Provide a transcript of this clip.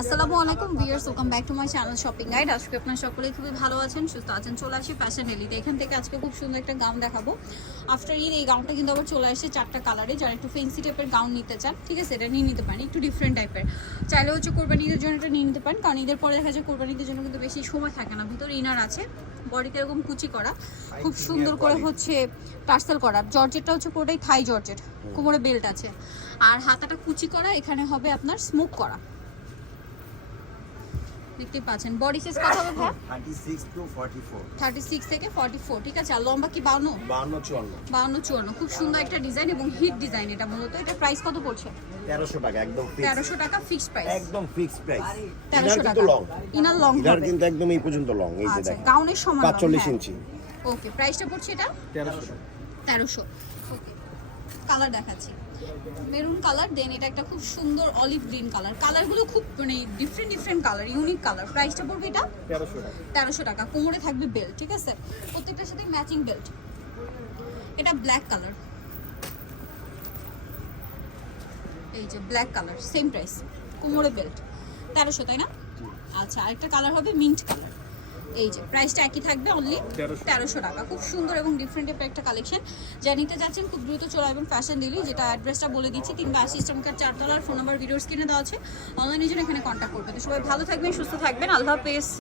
আসসালামু আলাইকুম viewers welcome back to my channel shopping guide আজকে আপনারা সকলেই খুবই ভালো আছেন সুস্থ আছেন চলে আসি ফ্যাশন ডেলিতে এখান থেকে আজকে খুব সুন্দর একটা গাউন দেখাবো। আফটার ঈদ এই গাউনটা কিন্তু আবার চলে আসছে চারটা কালারে যারা একটু ফেন্সি টাইপের গাউন নিতে চান ঠিক আছে এটা নিয়ে নিতে পারেন একটু ডিফারেন্ট টাইপের চাইলে হচ্ছে কোরবানি ঈদের জন্য এটা নিয়ে নিতে পারেন কারণ ঈদের পরে দেখা যায় কোরবানি ঈদের জন্য কিন্তু বেশি সময় থাকে না ভিতরে ইনার আছে বডিতে এরকম কুচি করা খুব সুন্দর করে হচ্ছে টার্সেল করা। জর্জেটটা হচ্ছে পুরোটাই থাই জর্জেট কোমরে বেল্ট আছে। আর হাতাটা কুচি করা এখানে হবে আপনার স্মোক করা। দেখতে পাচ্ছেন বডি সাইজ কত হবে ভাই? 36 টু 44 থার্টি সিক্স থেকে ফর্টি ফোর ঠিক আছে? আর লম্বা কি বাউন্ন? 52 54 বাউন্ন চুয়ান্ন। খুব সুন্দর একটা ডিজাইন এবং হিট ডিজাইন এটা মূলত। এটা প্রাইস কত পড়ছে? 1300 টাকা একদম ফিক্স তেরোশো টাকা ফিক্সড প্রাইস একদম ফিক্স প্রাইস তেরোশো টাকা। লং ইনার লং ইনার কিন্তু একদম এই পর্যন্ত লং এই যে আচ্ছা দেখেন। গাউনের সমান 45 ইঞ্চি। ওকে প্রাইসটা পড়ছে এটা? 1300 তেরোশো। ওকে কালার দেখাচ্ছি। মেরুন কালার দেন এটা একটা খুব সুন্দর অলিভ গ্রিন কালার। কালারগুলো খুব মানে different different colour unique colour. প্রাইসটা পড়বে এটা? 1300 টাকা। তেরোশো টাকা। কোমরে থাকবে বেল্ট ঠিক আছে? প্রত্যেকটার সাথে ম্যাচিং বেল্ট এটা ব্ল্যাক কালার। এই যে ব্ল্যাক কালার সেম প্রাইস কোমরে বেল্ট তেরোশো তাই না? আচ্ছা আরেকটা কালার হবে মিন্ট কালার। এই যে প্রাইসটা একই থাকবে অনলি তেরোশো। টাকা। খুব সুন্দর এবং ডিফারেন্ট টাইপের একটা কালেকশন যা নিতে যাচ্ছেন খুব দ্রুত চলে এবং ফ্যাশন ডেলি যেটা অ্যাড্রেসটা বলে দিচ্ছি তিনটা আশি ইস্টামকার চারতলার ফোন নাম্বার ভিডিও স্ক্রিনে দেওয়া আছে। অনলাইনের জন্য এখানে কন্ট্যাক্ট করবে তো সবাই ভালো থাকবেন সুস্থ থাকবেন। আল্লাহ হাফেজ।